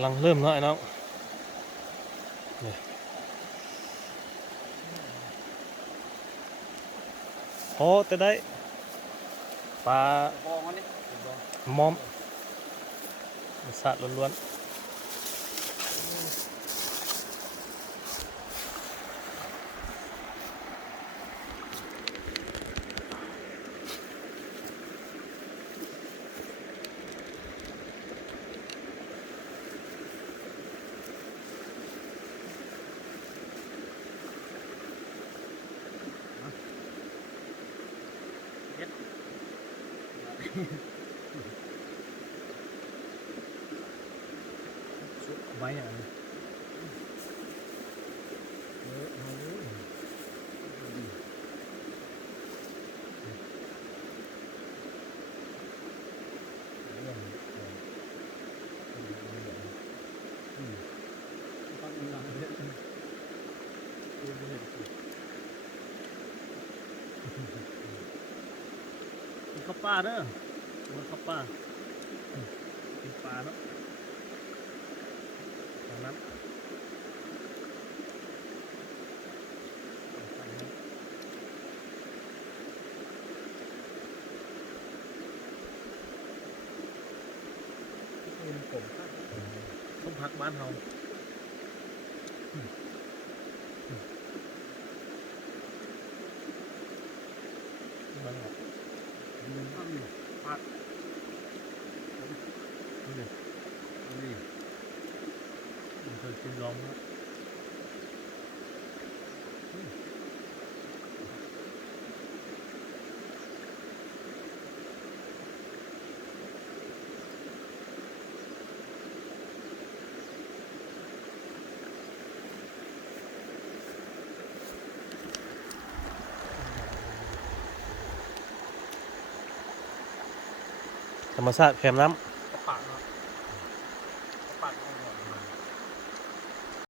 ำลังเริ่มน้อยน้องโอ้แต่ได้ปลาหมอมสัตว์ล้วนๆไว้อย่างนี้ข้าวปลาเด้อมันข้าวปลากินปลาเนาะตรงนั้นต้มผักบ้านเฮาบ้านเฮาผักนี่มันเคยกินลองนะธรรมชาติแคมน้ำ